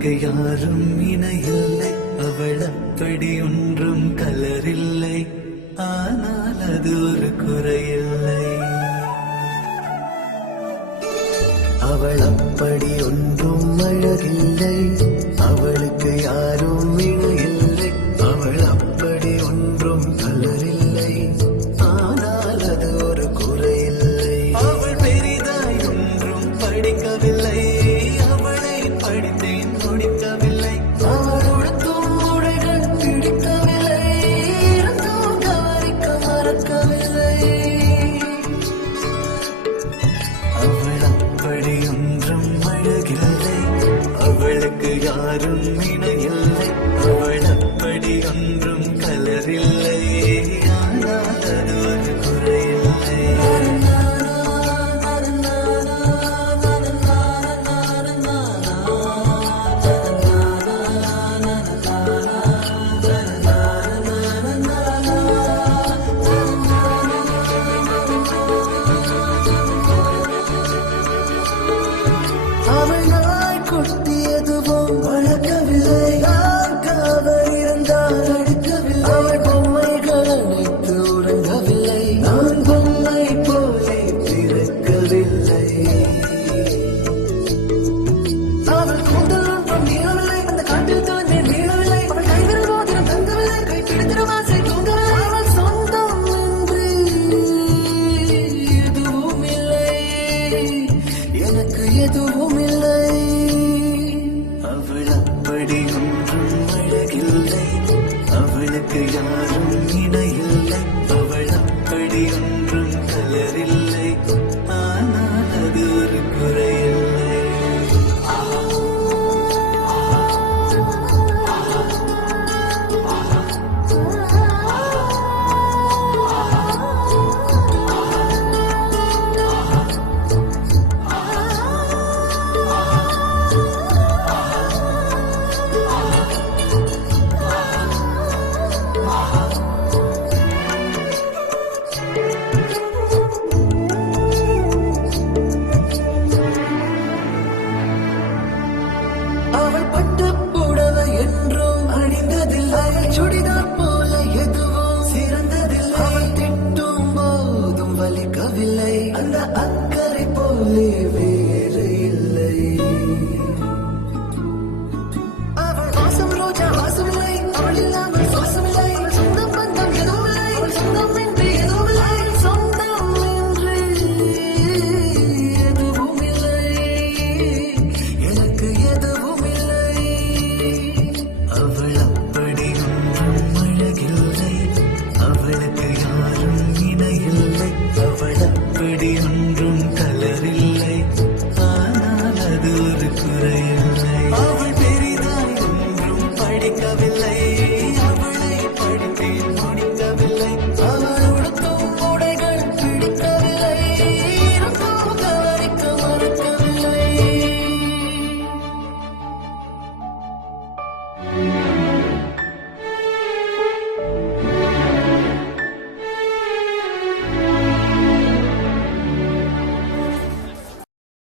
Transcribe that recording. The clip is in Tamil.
அவளுக்கு யாரும் இணையில்லை, அவள் அப்படி ஒன்றும் கலரில்லை, ஆனால் அது ஒரு குறையில்லை. அவள் அப்படி ஒன்றும் அழகில்லை, அவளுக்கு யாரும் இணையில்லை, அவள் அப்படி ஒன்றும் கலரில்லை, ஆனால் அது ஒரு குறையில்லை. அவள் பெரிதாய் ஒன்றும் படிக்கவில்லை, அவளை படித்தேன் முடிக்கவில்லை, அவள் உடுத்தும் உடைகள் பிடிக்கவில்லை, இருந்தும் கவனிக்க மறக்கவில்லை. அவள் அப்படி ஒன்றும் அழகில்லை, அவளுக்கு யாரும் இணையில்லை, அவள் அப்படி ஒன்றும் கலரில்லை, ஆனால் அது ஒரு குறையில்லை. அவள் நாய் கொட்டியதுவும் வளர்க்கவில்லை, அவள் இருந்தால் அடிக்கவில்லை, அவள் பொம்மைகள் அனைத்து உறங்கவில்லை, நான் பொம்மை போலே பிறக்கவில்லை. அவள் கூந்தல் ஒன்றும் நீளவில்லை, அந்த காட்டில் தோன்றேன் நீளவில்லை, அவள் கைவிரல் மோதிரம் தங்கவில்லை, கை பிடித்திடும் ஆசை தூங்கவில்லை, அவள் சொந்தம் என்று எதுவும் இல்லை, எனக்கு எதுவும் இல்லை. அவள் அப்படி ஒன்றும் அழகில்லை, அவளுக்கு யாரும் இணையில்லை, அவள் அப்படி ஒன்றும் கலரில்லை, ஆனால் அது ஒரு குறையில்லை. அவள் பட்டு புடவை என்றும் அணிந்ததில்லை, சுடிதார் போல எதுவும் சிறந்ததில்லை, அவள் திட்டும் போதும் வலிக்கவில்லை, அந்த அக்கறை போலே